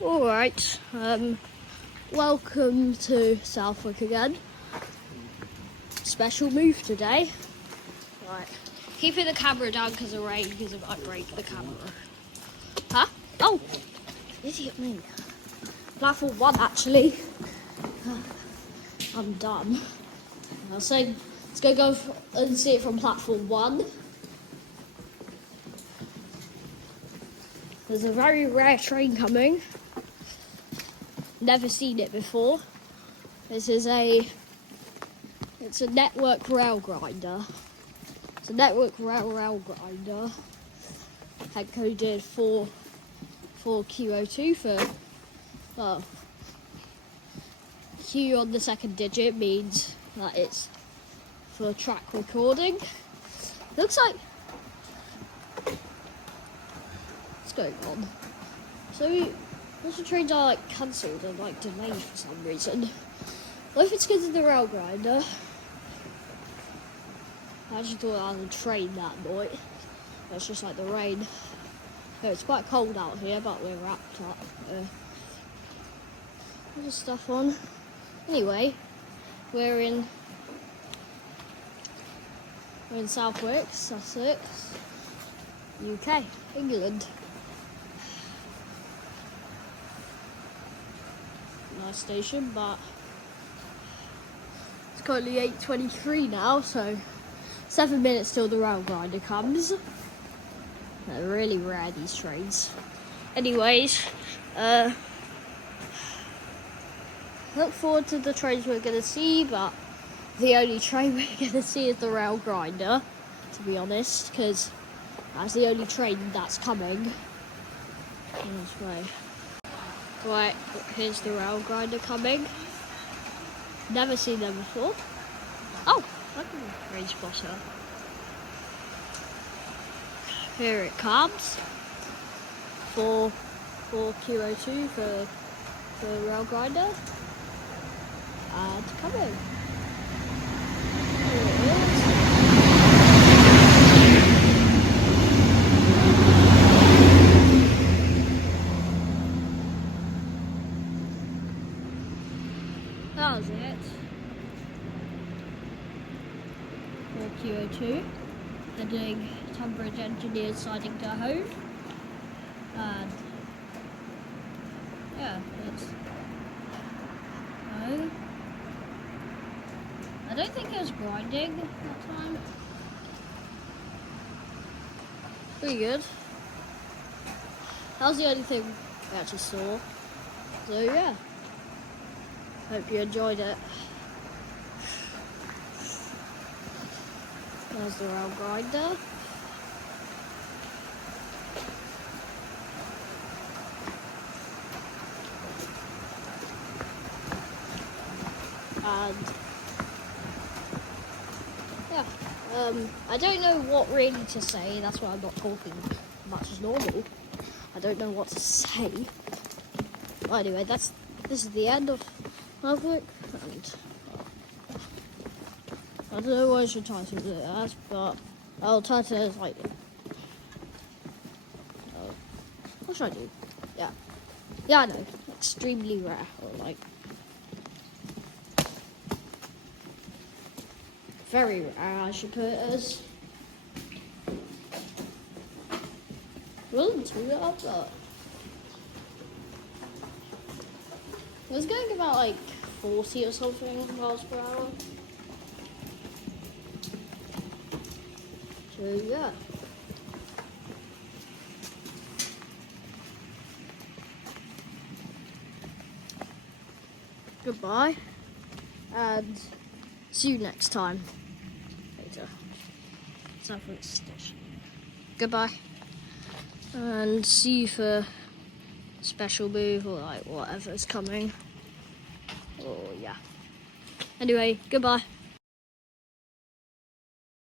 Alright, welcome to Southwick again. Special move today. Right, keeping the camera down because of rain, because it might break the camera. Huh? Oh! Idiot me. Platform 1 actually. I'm dumb. I was saying, let's go and see it from platform 1. There's a very rare train coming. Never seen it before. It's a network rail grinder. It's a network rail grinder. Had coded for QO2 for, well, Q on the second digit means that it's for track recording. Looks like, what's going on? So, lots of trains are like cancelled and like delayed for some reason. What if it's because of the rail grinder? I actually thought I was a train that night. It's just like the rain. So it's quite cold out here, but we're wrapped up. There's stuff on. Anyway, we're in Southwick, Sussex, UK, England. Nice station, but it's currently 8:23 now, so 7 minutes till the rail grinder comes. They're really rare, these trains. Anyways, look forward to the trains we're going to see, but the only train we're going to see is the rail grinder, to be honest, because that's the only train that's coming. This way. Right, here's the rail grinder coming. Never seen them before. Oh, look at the train spotter. Here it comes. For QO2 for the rail grinder. And coming. Here it is. That was it. For QO2. They're doing tonbridge engineers siding to hove. And yeah, it's hove. I don't think it was grinding that time. Pretty good. That was the only thing I actually saw. So yeah. Hope you enjoyed it. There's the rail grinder. And yeah, I don't know what really to say. That's why I'm not talking much as normal. I don't know what to say. Well, anyway, this is the end of Southwick, and I don't know what I should title it as, but I'll title it as like, what should I do? Yeah, I know, extremely rare, or like, very rare, I should put it as. Wasn't too up, but it was going about like 40 or something miles per hour. So yeah. Goodbye, and see you next time. Later. Southwick Station. Goodbye, and see you for special move or like whatever's coming. Oh yeah. Anyway, goodbye.